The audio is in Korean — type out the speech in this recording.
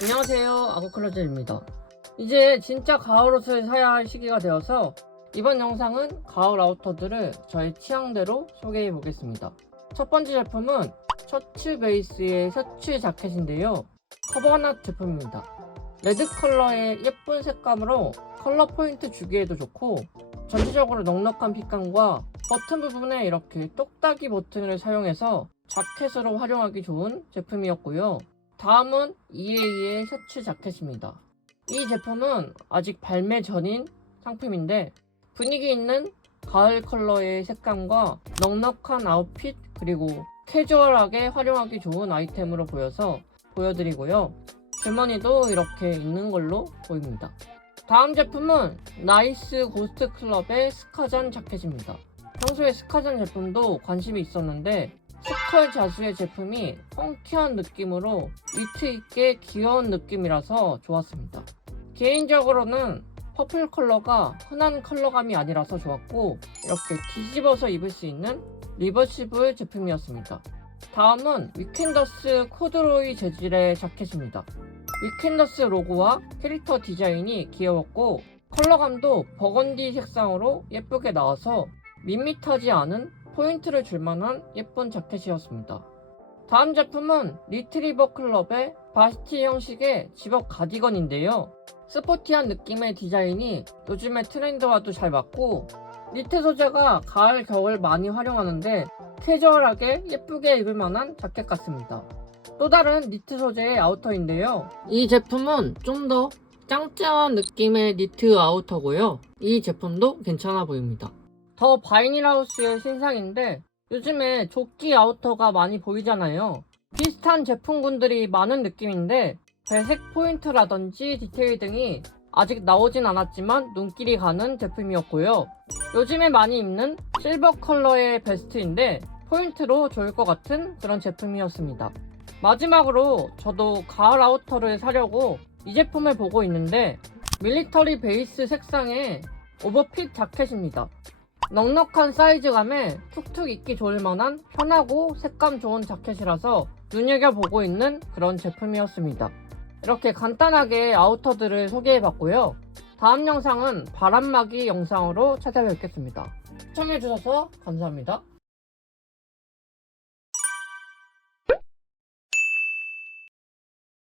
안녕하세요. 아고클로즈입니다. 이제 진짜 가을 옷을 사야 할 시기가 되어서 이번 영상은 가을 아우터들을 저의 취향대로 소개해 보겠습니다. 첫 번째 제품은 셔츠 베이스의 셔츠 자켓인데요. 커버넛 제품입니다. 레드 컬러의 예쁜 색감으로 컬러 포인트 주기에도 좋고 전체적으로 넉넉한 핏감과 버튼 부분에 이렇게 똑딱이 버튼을 사용해서 자켓으로 활용하기 좋은 제품이었고요 다음은 EA의 셔츠 자켓입니다. 이 제품은 아직 발매 전인 상품인데 분위기 있는 가을 컬러의 색감과 넉넉한 아웃핏 그리고 캐주얼하게 활용하기 좋은 아이템으로 보여서 보여드리고요. 주머니도 이렇게 있는 걸로 보입니다. 다음 제품은 나이스 고스트 클럽의 스카잔 자켓입니다. 평소에 스카잔 제품도 관심이 있었는데 스컬 자수의 제품이 펑키한 느낌으로 위트 있게 귀여운 느낌이라서 좋았습니다. 개인적으로는 퍼플 컬러가 흔한 컬러감이 아니라서 좋았고 이렇게 뒤집어서 입을 수 있는 리버시블 제품이었습니다. 다음은 위켄더스 코드로이 재질의 자켓입니다. 위켄더스 로고와 캐릭터 디자인이 귀여웠고 컬러감도 버건디 색상으로 예쁘게 나와서 밋밋하지 않은 포인트를 줄 만한 예쁜 자켓이었습니다. 다음 제품은 리트리버 클럽의 바스티 형식의 집업 가디건인데요. 스포티한 느낌의 디자인이 요즘의 트렌드와도 잘 맞고 니트 소재가 가을, 겨울 많이 활용하는데 캐주얼하게 예쁘게 입을 만한 자켓 같습니다. 또 다른 니트 소재의 아우터인데요. 이 제품은 좀 더 짱짱한 느낌의 니트 아우터고요. 이 제품도 괜찮아 보입니다. 더 바이닐하우스의 신상인데 요즘에 조끼 아우터가 많이 보이잖아요. 비슷한 제품군들이 많은 느낌인데 배색 포인트라든지 디테일 등이 아직 나오진 않았지만 눈길이 가는 제품이었고요. 요즘에 많이 입는 실버 컬러의 베스트인데 포인트로 좋을 것 같은 그런 제품이었습니다. 마지막으로 저도 가을 아우터를 사려고 이 제품을 보고 있는데 밀리터리 베이스 색상의 오버핏 자켓입니다. 넉넉한 사이즈감에 툭툭 입기 좋을 만한 편하고 색감 좋은 자켓이라서 눈여겨보고 있는 그런 제품이었습니다. 이렇게 간단하게 아우터들을 소개해봤고요. 다음 영상은 바람막이 영상으로 찾아뵙겠습니다. 시청해주셔서 감사합니다.